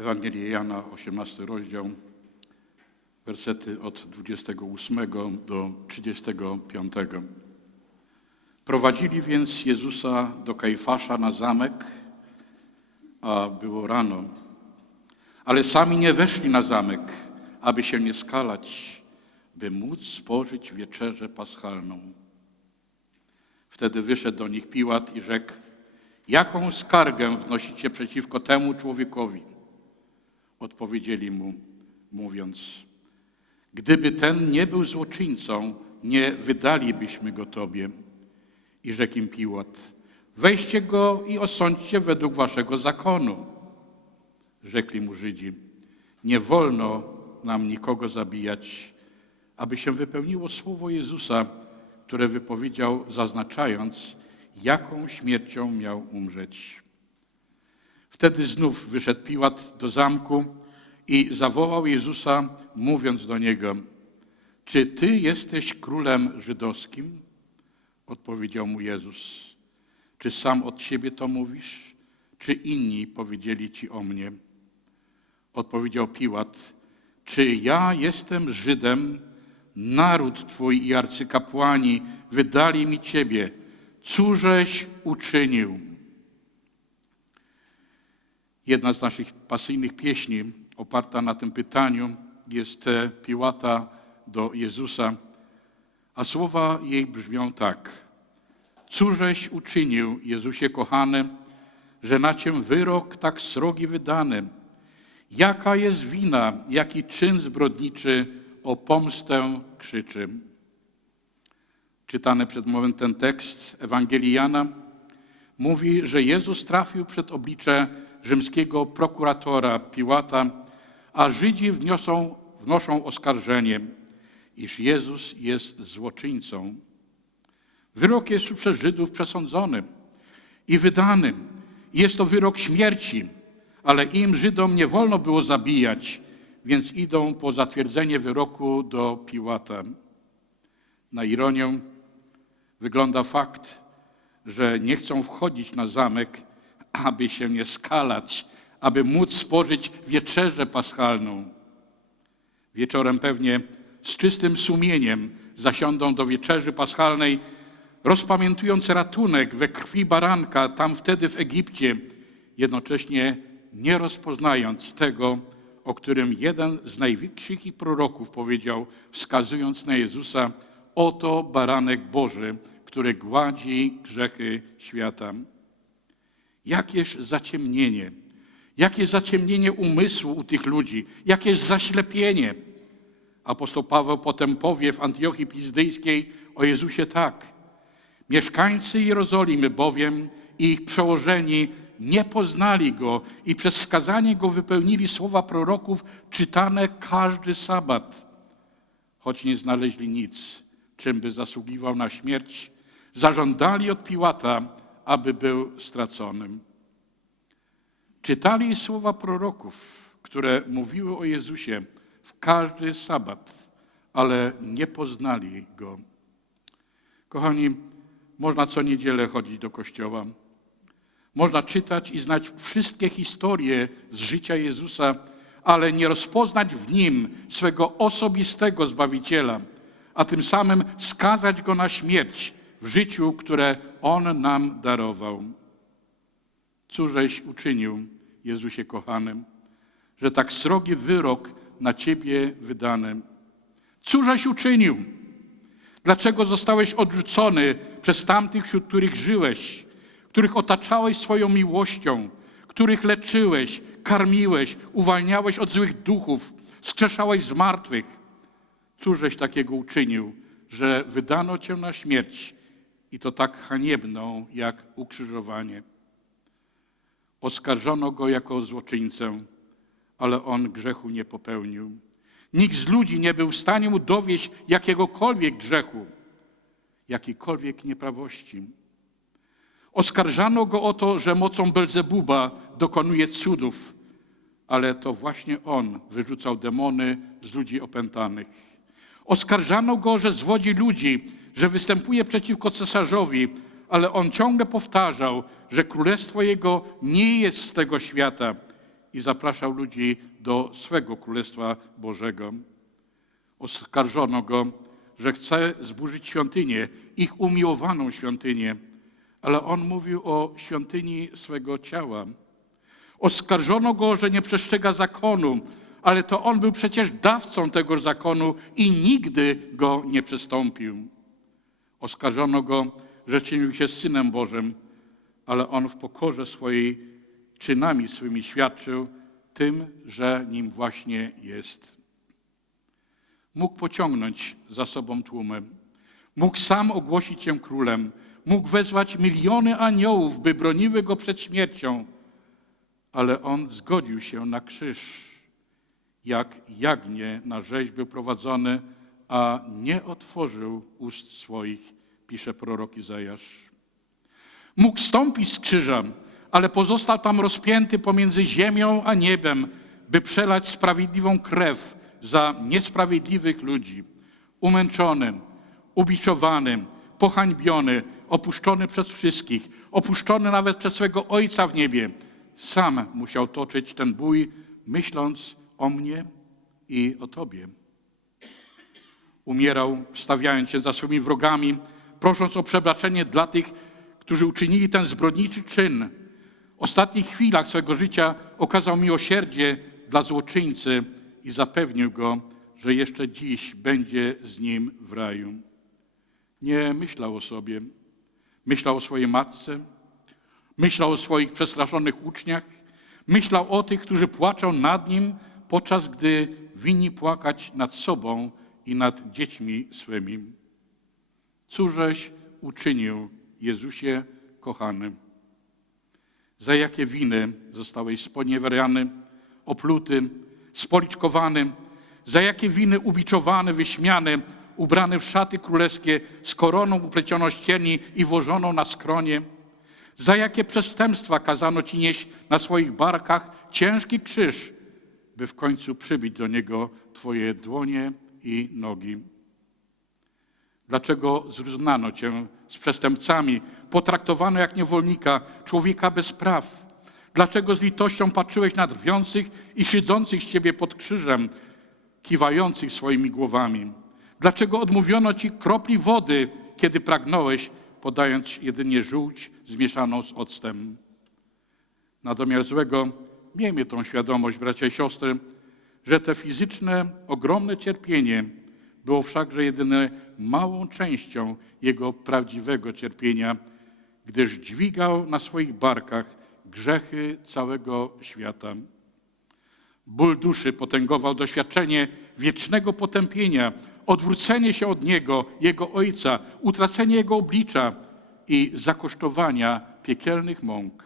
Ewangelia Jana, 18 rozdział, wersety od 28 do 35. Prowadzili więc Jezusa do Kajfasza na zamek, a było rano. Ale sami nie weszli na zamek, aby się nie skalać, by móc spożyć wieczerzę paschalną. Wtedy wyszedł do nich Piłat i rzekł, jaką skargę wnosicie przeciwko temu człowiekowi? Odpowiedzieli mu, mówiąc, gdyby ten nie był złoczyńcą, nie wydalibyśmy go Tobie. I rzekł im Piłat, weźcie go i osądźcie według waszego zakonu. Rzekli mu Żydzi, nie wolno nam nikogo zabijać, aby się wypełniło słowo Jezusa, które wypowiedział, zaznaczając, jaką śmiercią miał umrzeć. Wtedy znów wyszedł Piłat do zamku i zawołał Jezusa, mówiąc do niego: Czy ty jesteś królem żydowskim? Odpowiedział mu Jezus: Czy sam od siebie to mówisz, czy inni powiedzieli ci o mnie? Odpowiedział Piłat: Czy ja jestem Żydem? Naród twój i arcykapłani wydali mi ciebie. Cóżeś uczynił? Jedna z naszych pasyjnych pieśni, oparta na tym pytaniu, jest e, Piłata do Jezusa, a słowa jej brzmią tak. Cóżeś uczynił, Jezusie kochany, że na cię wyrok tak srogi wydany? Jaka jest wina, jaki czyn zbrodniczy o pomstę krzyczy? Czytany przed momentem tekst Ewangelii Jana mówi, że Jezus trafił przed oblicze rzymskiego prokuratora Piłata, a Żydzi wniosą, wnoszą oskarżenie, iż Jezus jest złoczyńcą. Wyrok jest przez Żydów przesądzony i wydany. Jest to wyrok śmierci, ale im Żydom nie wolno było zabijać, więc idą po zatwierdzenie wyroku do Piłata. Na ironię wygląda fakt, że nie chcą wchodzić na zamek, aby się nie skalać, aby móc spożyć wieczerzę paschalną. Wieczorem pewnie z czystym sumieniem zasiądą do wieczerzy paschalnej, rozpamiętując ratunek we krwi baranka tam wtedy w Egipcie, jednocześnie nie rozpoznając tego, o którym jeden z największych proroków powiedział, wskazując na Jezusa, oto baranek Boży, który gładzi grzechy świata. Jakież zaciemnienie, jakie zaciemnienie umysłu u tych ludzi, jakież zaślepienie. Apostoł Paweł potem powie w Antiochii Pizdyjskiej o Jezusie tak. Mieszkańcy Jerozolimy bowiem i ich przełożeni nie poznali Go i przez skazanie Go wypełnili słowa proroków czytane każdy sabat. Choć nie znaleźli nic, czym by zasługiwał na śmierć, zażądali od Piłata, aby był straconym. Czytali słowa proroków, które mówiły o Jezusie w każdy sabat, ale nie poznali Go. Kochani, można co niedzielę chodzić do kościoła. Można czytać i znać wszystkie historie z życia Jezusa, ale nie rozpoznać w nim swego osobistego Zbawiciela, a tym samym skazać Go na śmierć w życiu, które On nam darował. Cóżeś uczynił, Jezusie kochanym, że tak srogi wyrok na Ciebie wydany? Cóżeś uczynił? Dlaczego zostałeś odrzucony przez tamtych, wśród których żyłeś, których otaczałeś swoją miłością, których leczyłeś, karmiłeś, uwalniałeś od złych duchów, skrzeszałeś z martwych? Cóżeś takiego uczynił, że wydano Cię na śmierć i to tak haniebną jak ukrzyżowanie? Oskarżono Go jako złoczyńcę, ale On grzechu nie popełnił. Nikt z ludzi nie był w stanie mu dowieść jakiegokolwiek grzechu, jakiejkolwiek nieprawości. Oskarżano go o to, że mocą Belzebuba dokonuje cudów, ale to właśnie on wyrzucał demony z ludzi opętanych. Oskarżano go, że zwodzi ludzi, że występuje przeciwko cesarzowi, ale on ciągle powtarzał, że królestwo jego nie jest z tego świata i zapraszał ludzi do swego Królestwa Bożego. Oskarżono go, że chce zburzyć świątynię, ich umiłowaną świątynię, ale on mówił o świątyni swego ciała. Oskarżono go, że nie przestrzega zakonu, ale to on był przecież dawcą tego zakonu i nigdy go nie przestąpił. Oskarżono go, że czynił się synem Bożym, ale on w pokorze swojej czynami swymi świadczył tym, że nim właśnie jest. Mógł pociągnąć za sobą tłumy, mógł sam ogłosić się królem, mógł wezwać miliony aniołów, by broniły go przed śmiercią, ale on zgodził się na krzyż, jak jagnię na rzeźby prowadzony, a nie otworzył ust swoich, pisze prorok Izajasz. Mógł stąpić z krzyża, ale pozostał tam rozpięty pomiędzy ziemią a niebem, by przelać sprawiedliwą krew za niesprawiedliwych ludzi. Umęczony, ubiczowany, pohańbiony, opuszczony przez wszystkich, opuszczony nawet przez swego Ojca w niebie. Sam musiał toczyć ten bój, myśląc o mnie i o Tobie. Umierał, stawiając się za swymi wrogami, prosząc o przebaczenie dla tych, którzy uczynili ten zbrodniczy czyn. W ostatnich chwilach swego życia okazał miłosierdzie dla złoczyńcy i zapewnił go, że jeszcze dziś będzie z nim w raju. Nie myślał o sobie, myślał o swojej matce, myślał o swoich przestraszonych uczniach, myślał o tych, którzy płaczą nad nim, podczas gdy winni płakać nad sobą i nad dziećmi swymi. Cóżeś uczynił, Jezusie kochany? Za jakie winy zostałeś sponiewierany, opluty, spoliczkowany? Za jakie winy ubiczowany, wyśmiany, ubrany w szaty królewskie z koroną uplecioną i włożoną na skronie? Za jakie przestępstwa kazano ci nieść na swoich barkach ciężki krzyż, by w końcu przybić do niego twoje dłonie i nogi? Dlaczego zrównano cię z przestępcami, potraktowano jak niewolnika, człowieka bez praw? Dlaczego z litością patrzyłeś na drwiących i siedzących z ciebie pod krzyżem, kiwających swoimi głowami? Dlaczego odmówiono ci kropli wody, kiedy pragnąłeś, podając jedynie żółć zmieszaną z octem? Na domiar złego miejmy tą świadomość, bracia i siostry, że te fizyczne, ogromne cierpienie było wszakże jedynie małą częścią jego prawdziwego cierpienia, gdyż dźwigał na swoich barkach grzechy całego świata. Ból duszy potęgował doświadczenie wiecznego potępienia, odwrócenie się od Niego, Jego Ojca, utracenie Jego oblicza i zakosztowania piekielnych mąk.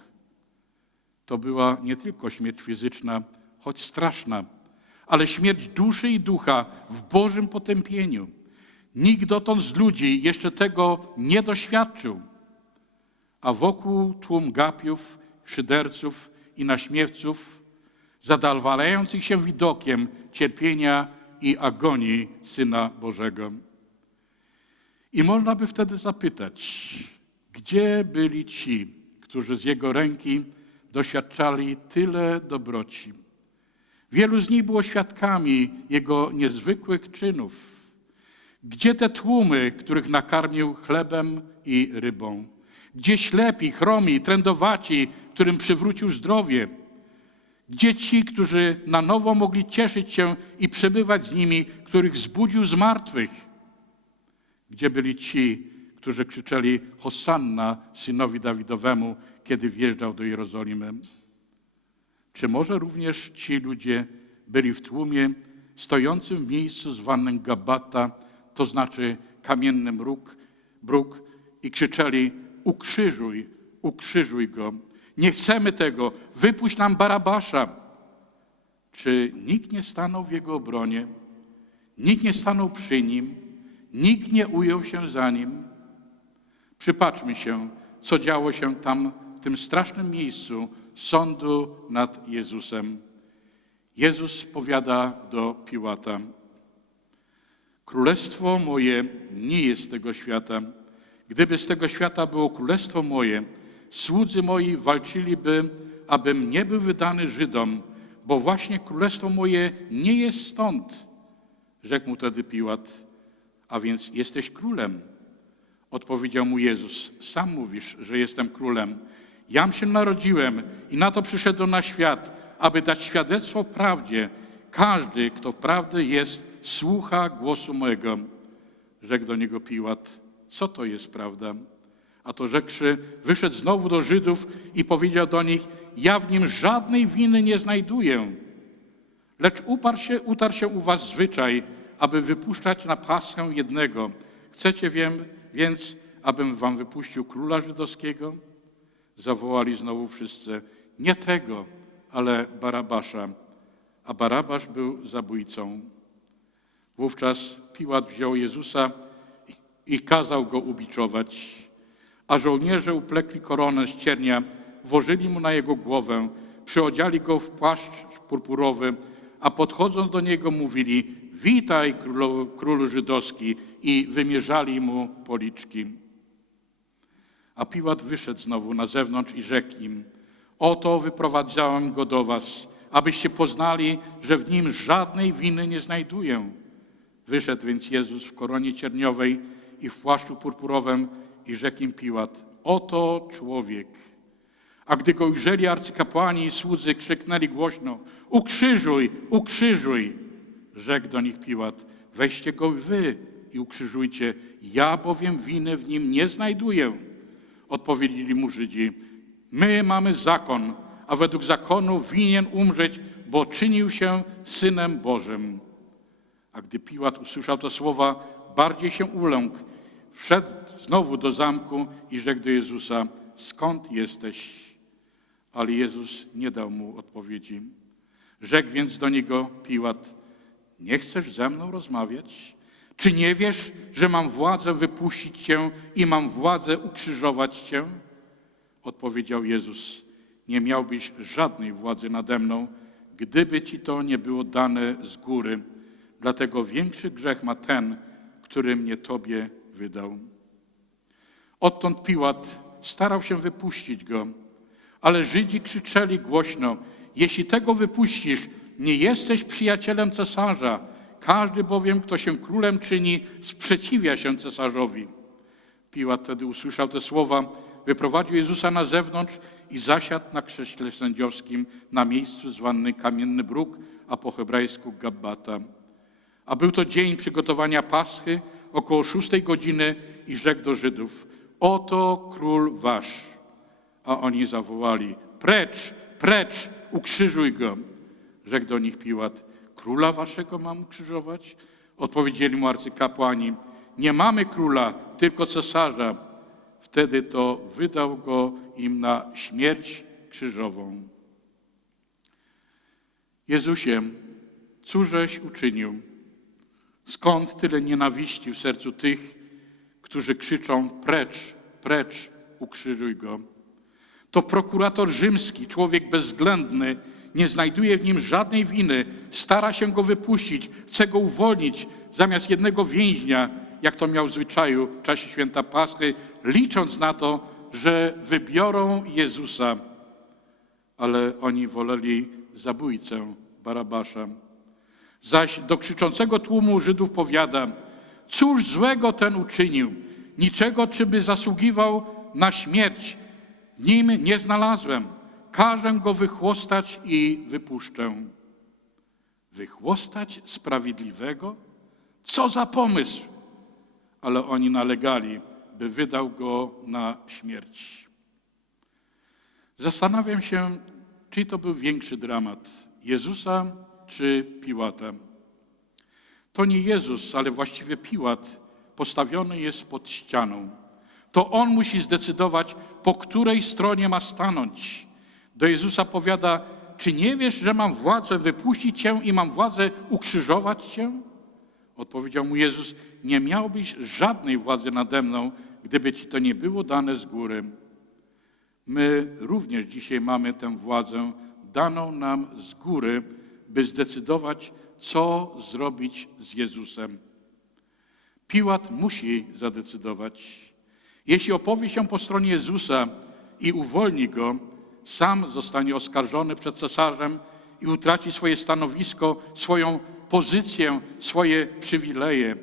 To była nie tylko śmierć fizyczna, choć straszna, ale śmierć duszy i ducha w Bożym potępieniu. Nikt dotąd z ludzi jeszcze tego nie doświadczył. A wokół tłum gapiów, szyderców i naśmiewców, zadalwalających się widokiem cierpienia i agonii Syna Bożego. I można by wtedy zapytać, gdzie byli ci, którzy z Jego ręki doświadczali tyle dobroci? Wielu z nich było świadkami Jego niezwykłych czynów. Gdzie te tłumy, których nakarmił chlebem i rybą? Gdzie ślepi, chromi, trędowaci, którym przywrócił zdrowie? Gdzie ci, którzy na nowo mogli cieszyć się i przebywać z nimi, których zbudził z martwych? Gdzie byli ci, którzy krzyczeli Hosanna synowi Dawidowemu, kiedy wjeżdżał do Jerozolimy? Czy może również ci ludzie byli w tłumie stojącym w miejscu zwanym Gabata, to znaczy kamienny mruk, bruk i krzyczeli ukrzyżuj, ukrzyżuj go. Nie chcemy tego, wypuść nam Barabasza. Czy nikt nie stanął w jego obronie? Nikt nie stanął przy nim? Nikt nie ujął się za nim? Przypatrzmy się, co działo się tam tym strasznym miejscu sądu nad Jezusem. Jezus powiada do Piłata: Królestwo moje nie jest tego świata. Gdyby z tego świata było królestwo moje, słudzy moi walczyliby, abym nie był wydany Żydom, bo właśnie królestwo moje nie jest stąd. Rzekł mu wtedy Piłat, a więc jesteś królem. Odpowiedział mu Jezus, sam mówisz, że jestem królem. Jam się narodziłem i na to przyszedłem na świat, aby dać świadectwo prawdzie. Każdy, kto wprawdzie jest, słucha głosu mojego. Rzekł do niego Piłat, co to jest prawda? A to rzekszy, wyszedł znowu do Żydów i powiedział do nich, ja w nim żadnej winy nie znajduję. Lecz uparł się, utarł się u was zwyczaj, aby wypuszczać na Paschę jednego. Chcecie wiem, więc, abym wam wypuścił króla żydowskiego? Zawołali znowu wszyscy, nie tego, ale Barabasza. A Barabasz był zabójcą. Wówczas Piłat wziął Jezusa i- kazał go ubiczować. A żołnierze uplekli koronę z ciernia, włożyli mu na jego głowę, przyodziali go w płaszcz purpurowy, a podchodząc do niego mówili, witaj królu żydowski i wymierzali mu policzki. A Piłat wyszedł znowu na zewnątrz i rzekł im, oto wyprowadzałem go do was, abyście poznali, że w nim żadnej winy nie znajduję. Wyszedł więc Jezus w koronie cierniowej i w płaszczu purpurowym i rzekł im Piłat, oto człowiek. A gdy go ujrzeli arcykapłani i słudzy, krzyknęli głośno, ukrzyżuj, ukrzyżuj. Rzekł do nich Piłat, weźcie go wy i ukrzyżujcie, ja bowiem winy w nim nie znajduję. Odpowiedzieli mu Żydzi, my mamy zakon, a według zakonu winien umrzeć, bo czynił się Synem Bożym. A gdy Piłat usłyszał te słowa, bardziej się uląkł. Wszedł znowu do zamku i rzekł do Jezusa, skąd jesteś? Ale Jezus nie dał mu odpowiedzi. Rzekł więc do niego Piłat, nie chcesz ze mną rozmawiać? Czy nie wiesz, że mam władzę wypuścić cię i mam władzę ukrzyżować cię? Odpowiedział Jezus, nie miałbyś żadnej władzy nade mną, gdyby ci to nie było dane z góry. Dlatego większy grzech ma ten, który mnie tobie wydał. Odtąd Piłat starał się wypuścić go, ale Żydzi krzyczeli głośno: Jeśli tego wypuścisz, nie jesteś przyjacielem cesarza. Każdy bowiem, kto się królem czyni, sprzeciwia się cesarzowi. Piłat wtedy usłyszał te słowa, wyprowadził Jezusa na zewnątrz i zasiadł na krześle sędziowskim na miejscu zwanym Kamienny Bruk, a po hebrajsku Gabbata. A był to dzień przygotowania Paschy, około szóstej godziny i rzekł do Żydów, oto król wasz. A oni zawołali, precz, precz, ukrzyżuj go. Rzekł do nich Piłat, króla waszego mam ukrzyżować? Odpowiedzieli mu arcykapłani, nie mamy króla, tylko cesarza. Wtedy to wydał go im na śmierć krzyżową. Jezusie, cóżeś uczynił? Skąd tyle nienawiści w sercu tych, którzy krzyczą precz, precz, ukrzyżuj go? To prokurator rzymski, człowiek bezwzględny, nie znajduje w nim żadnej winy, stara się go wypuścić, chce go uwolnić zamiast jednego więźnia, jak to miał w zwyczaju w czasie święta Paschy, licząc na to, że wybiorą Jezusa. Ale oni woleli zabójcę Barabasza. Zaś do krzyczącego tłumu Żydów powiada, cóż złego ten uczynił, niczego czy by zasługiwał na śmierć, nim nie znalazłem. Każę go wychłostać i wypuszczę. Wychłostać sprawiedliwego? Co za pomysł! Ale oni nalegali, by wydał go na śmierć. Zastanawiam się, czy to był większy dramat Jezusa czy Piłata. To nie Jezus, ale właściwie Piłat postawiony jest pod ścianą. To on musi zdecydować, po której stronie ma stanąć. Do Jezusa powiada: Czy nie wiesz, że mam władzę wypuścić cię i mam władzę ukrzyżować cię? Odpowiedział mu Jezus: Nie miałbyś żadnej władzy nade mną, gdyby ci to nie było dane z góry. My również dzisiaj mamy tę władzę daną nam z góry, by zdecydować, co zrobić z Jezusem. Piłat musi zadecydować. Jeśli opowie się po stronie Jezusa i uwolni go, sam zostanie oskarżony przed cesarzem i utraci swoje stanowisko, swoją pozycję, swoje przywileje.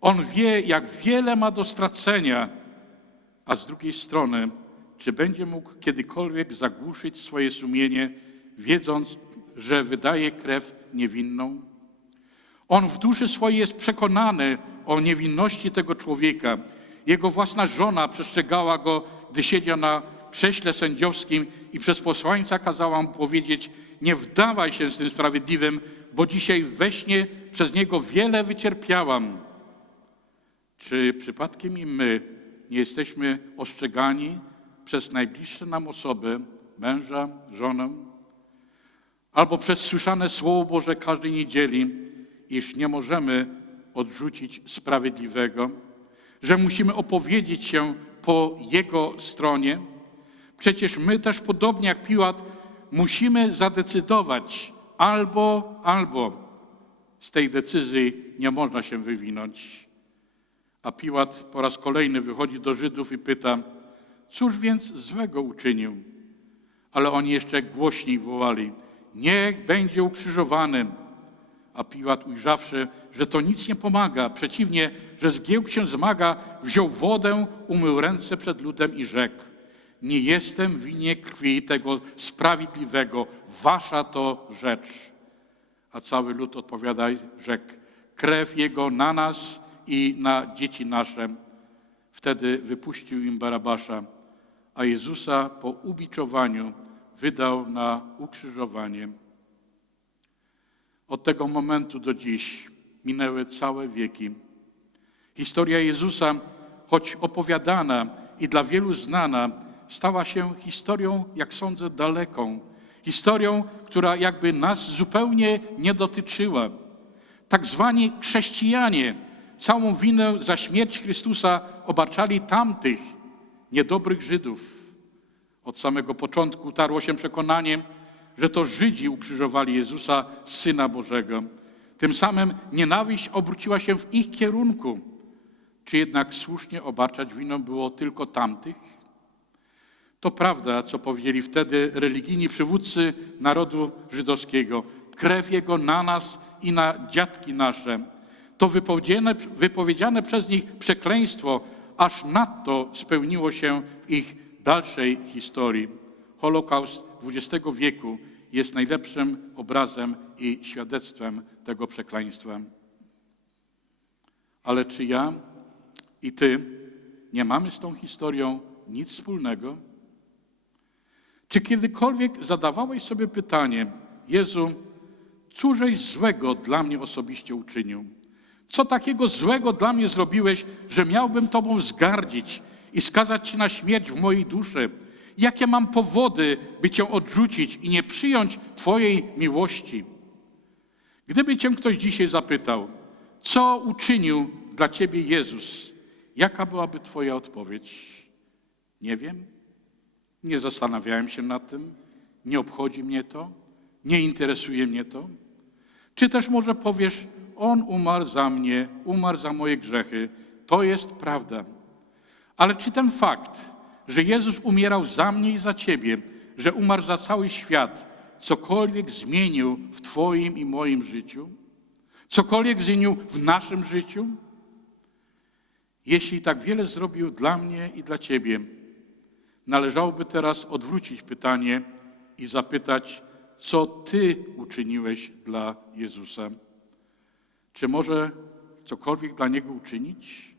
On wie, jak wiele ma do stracenia, a z drugiej strony, czy będzie mógł kiedykolwiek zagłuszyć swoje sumienie, wiedząc, że wydaje krew niewinną? On w duszy swojej jest przekonany o niewinności tego człowieka. Jego własna żona przestrzegała go, gdy siedział na krześle sędziowskim i przez posłańca kazała mu powiedzieć: Nie wdawaj się z tym sprawiedliwym, bo dzisiaj we śnie przez niego wiele wycierpiałam. Czy przypadkiem i my nie jesteśmy ostrzegani przez najbliższe nam osoby, męża, żonę, albo przez słyszane Słowo Boże każdej niedzieli, iż nie możemy odrzucić sprawiedliwego, że musimy opowiedzieć się po Jego stronie? Przecież my też, podobnie jak Piłat, musimy zadecydować albo, albo. Z tej decyzji nie można się wywinąć. A Piłat po raz kolejny wychodzi do Żydów i pyta, cóż więc złego uczynił? Ale oni jeszcze głośniej wołali, niech będzie ukrzyżowany. A Piłat ujrzawszy, że to nic nie pomaga, przeciwnie, że zgiełk się zmaga, wziął wodę, umył ręce przed ludem i rzekł, nie jestem winie krwi tego sprawiedliwego, wasza to rzecz. A cały lud odpowiada, rzekł, krew jego na nas i na dzieci nasze. Wtedy wypuścił im Barabasza, a Jezusa po ubiczowaniu wydał na ukrzyżowanie. Od tego momentu do dziś minęły całe wieki. Historia Jezusa, choć opowiadana i dla wielu znana, stała się historią, jak sądzę, daleką. Historią, która jakby nas zupełnie nie dotyczyła. Tak zwani chrześcijanie całą winę za śmierć Chrystusa obarczali tamtych niedobrych Żydów. Od samego początku tarło się przekonanie, że to Żydzi ukrzyżowali Jezusa, Syna Bożego. Tym samym nienawiść obróciła się w ich kierunku. Czy jednak słusznie obarczać winą było tylko tamtych? To prawda, co powiedzieli wtedy religijni przywódcy narodu żydowskiego. Krew Jego na nas i na dziadki nasze. To wypowiedziane, wypowiedziane przez nich przekleństwo aż nadto spełniło się w ich dalszej historii. Holokaust XX wieku jest najlepszym obrazem i świadectwem tego przekleństwa. Ale czy ja i ty nie mamy z tą historią nic wspólnego? Czy kiedykolwiek zadawałeś sobie pytanie, Jezu, cóżeś złego dla mnie osobiście uczynił? Co takiego złego dla mnie zrobiłeś, że miałbym Tobą zgardzić i skazać Cię na śmierć w mojej duszy? Jakie mam powody, by Cię odrzucić i nie przyjąć Twojej miłości? Gdyby Cię ktoś dzisiaj zapytał, co uczynił dla Ciebie Jezus, jaka byłaby Twoja odpowiedź? Nie wiem, nie zastanawiałem się nad tym, nie obchodzi mnie to, nie interesuje mnie to. Czy też może powiesz, On umarł za mnie, umarł za moje grzechy. To jest prawda. Ale czy ten fakt, że Jezus umierał za mnie i za ciebie, że umarł za cały świat, cokolwiek zmienił w Twoim i moim życiu? Cokolwiek zmienił w naszym życiu? Jeśli tak wiele zrobił dla mnie i dla Ciebie, należałoby teraz odwrócić pytanie i zapytać, co Ty uczyniłeś dla Jezusa? Czy może cokolwiek dla Niego uczynić?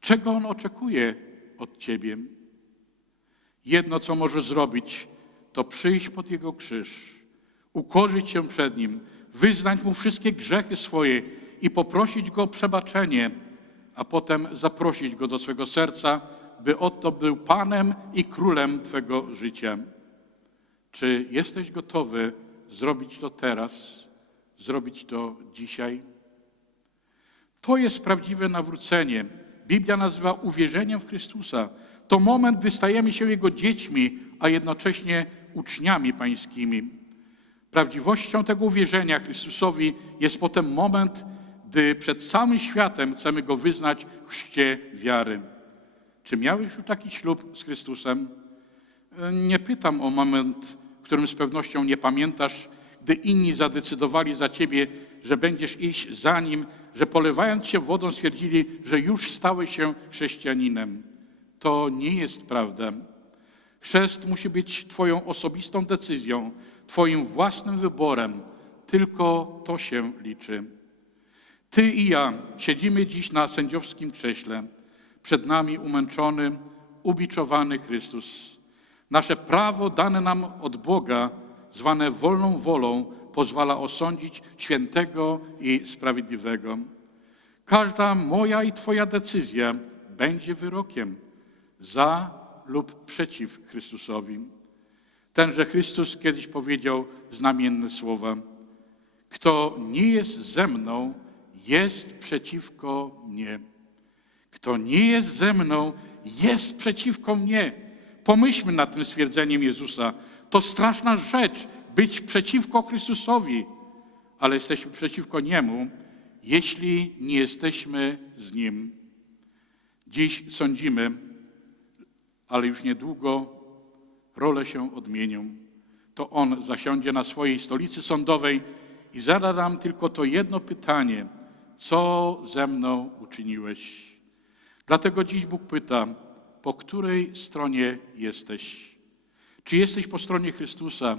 Czego On oczekuje od Ciebie? Jedno, co może zrobić, to przyjść pod Jego krzyż, ukorzyć się przed Nim, wyznać Mu wszystkie grzechy swoje i poprosić Go o przebaczenie, a potem zaprosić Go do swego serca, by oto był Panem i Królem Twego życia. Czy jesteś gotowy zrobić to teraz, zrobić to dzisiaj? To jest prawdziwe nawrócenie. Biblia nazywa uwierzeniem w Chrystusa. To moment, gdy stajemy się Jego dziećmi, a jednocześnie uczniami pańskimi. Prawdziwością tego uwierzenia Chrystusowi jest potem moment, gdy przed całym światem chcemy Go wyznać w chrzcie wiary. Czy miałeś już taki ślub z Chrystusem? Nie pytam o moment, w którym z pewnością nie pamiętasz, gdy inni zadecydowali za ciebie, że będziesz iść za nim, że polewając się wodą stwierdzili, że już stałeś się chrześcijaninem. To nie jest prawda. Chrzest musi być Twoją osobistą decyzją, Twoim własnym wyborem. Tylko to się liczy. Ty i ja siedzimy dziś na sędziowskim krześle. Przed nami umęczony, ubiczowany Chrystus. Nasze prawo dane nam od Boga, zwane wolną wolą, pozwala osądzić świętego i sprawiedliwego. Każda moja i Twoja decyzja będzie wyrokiem za lub przeciw Chrystusowi. Tenże Chrystus kiedyś powiedział znamienne słowa: Kto nie jest ze mną, jest przeciwko mnie. Kto nie jest ze mną, jest przeciwko mnie. Pomyślmy nad tym stwierdzeniem Jezusa. To straszna rzecz być przeciwko Chrystusowi, ale jesteśmy przeciwko Niemu, jeśli nie jesteśmy z Nim. Dziś sądzimy, ale już niedługo role się odmienią. To On zasiądzie na swojej stolicy sądowej i zada nam tylko to jedno pytanie: co ze mną uczyniłeś? Dlatego dziś Bóg pyta, po której stronie jesteś? Czy jesteś po stronie Chrystusa?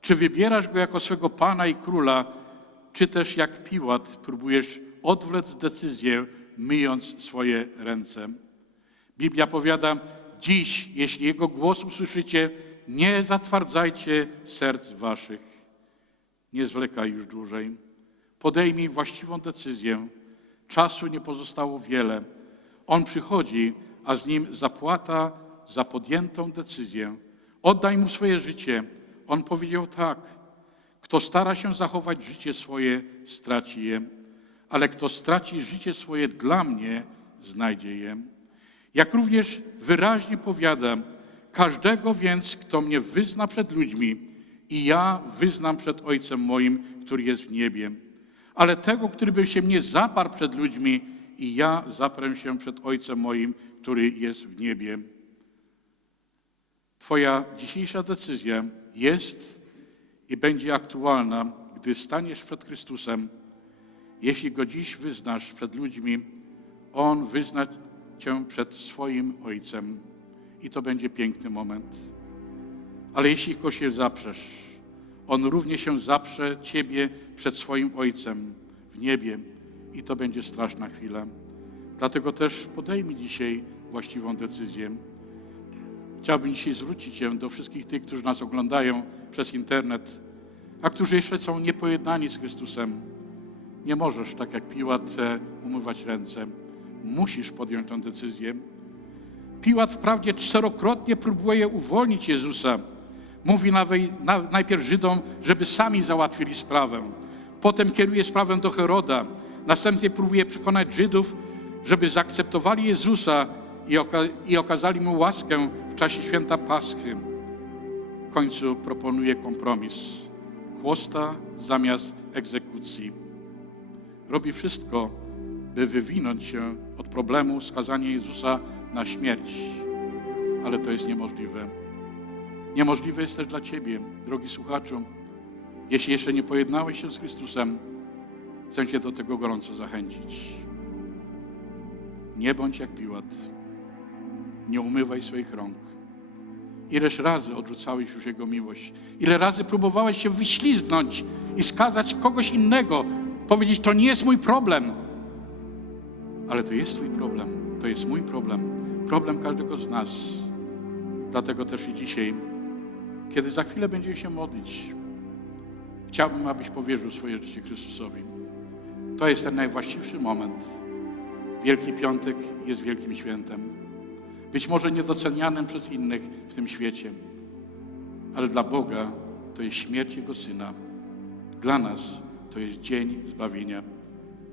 Czy wybierasz Go jako swego Pana i Króla? Czy też jak Piłat próbujesz odwlec decyzję, myjąc swoje ręce? Biblia powiada, dziś, jeśli Jego głos usłyszycie, nie zatwardzajcie serc waszych. Nie zwlekaj już dłużej. Podejmij właściwą decyzję. Czasu nie pozostało wiele. On przychodzi, a z nim zapłata za podjętą decyzję. Oddaj mu swoje życie. On powiedział tak. Kto stara się zachować życie swoje, straci je, ale kto straci życie swoje dla mnie, znajdzie je. Jak również wyraźnie powiadam, każdego więc, kto mnie wyzna przed ludźmi, i ja wyznam przed Ojcem moim, który jest w niebie. Ale tego, który by się mnie zaparł przed ludźmi, i ja zaprę się przed Ojcem moim, który jest w niebie. Twoja dzisiejsza decyzja jest i będzie aktualna, gdy staniesz przed Chrystusem. Jeśli Go dziś wyznasz przed ludźmi, On wyzna Cię przed swoim Ojcem. I to będzie piękny moment. Ale jeśli Go się zaprzesz, On również się zaprze Ciebie przed swoim Ojcem w niebie. I to będzie straszna chwila. Dlatego też podejmij dzisiaj właściwą decyzję. Chciałbym dzisiaj zwrócić się do wszystkich tych, którzy nas oglądają przez internet, a którzy jeszcze są niepojednani z Chrystusem. Nie możesz, tak jak Piłat, e, umywać ręce. Musisz podjąć tę decyzję. Piłat wprawdzie czterokrotnie próbuje uwolnić Jezusa. Mówi najpierw Żydom, żeby sami załatwili sprawę. Potem kieruje sprawę do Heroda. Następnie próbuje przekonać Żydów, żeby zaakceptowali Jezusa i, oka i okazali mu łaskę w czasie święta Paschy. W końcu proponuje kompromis. Chłosta zamiast egzekucji. Robi wszystko, by wywinąć się od problemu skazania Jezusa na śmierć. Ale to jest niemożliwe. Niemożliwe jest też dla Ciebie, drogi słuchaczu. Jeśli jeszcze nie pojednałeś się z Chrystusem, chcę Cię do tego gorąco zachęcić. Nie bądź jak Piłat. Nie umywaj swoich rąk. Ileż razy odrzucałeś już Jego miłość? Ile razy próbowałeś się wyślizgnąć i skazać kogoś innego? Powiedzieć, to nie jest mój problem. Ale to jest Twój problem. To jest mój problem. Problem każdego z nas. Dlatego też i dzisiaj, kiedy za chwilę będziemy się modlić, chciałbym, abyś powierzył swoje życie Chrystusowi. To jest ten najwłaściwszy moment. Wielki Piątek jest wielkim świętem. Być może niedocenianym przez innych w tym świecie, ale dla Boga to jest śmierć Jego Syna. Dla nas to jest dzień zbawienia.